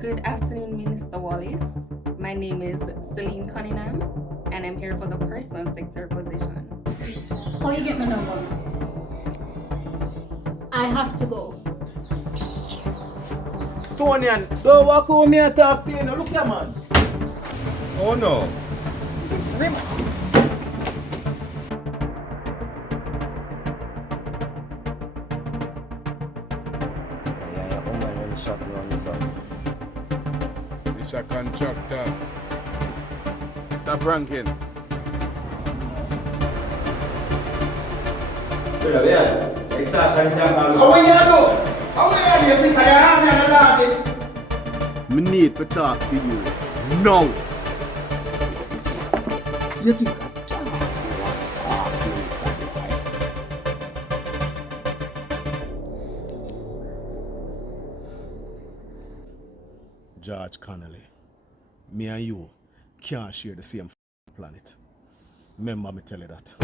Good afternoon, Minister Wallace. My name is Celine Cunningham, and I'm here for the personal sector position. How you get my number? I have to go. Tony, don't walk home here and talk to you. Look here, man. Oh no. It's a contractor. Stop ranking. How are you do? How are you? You think I am and I this? Me need to talk to you now. You think I talk to you? George Connolly, me and you can't share the same planet. Remember me tell you that.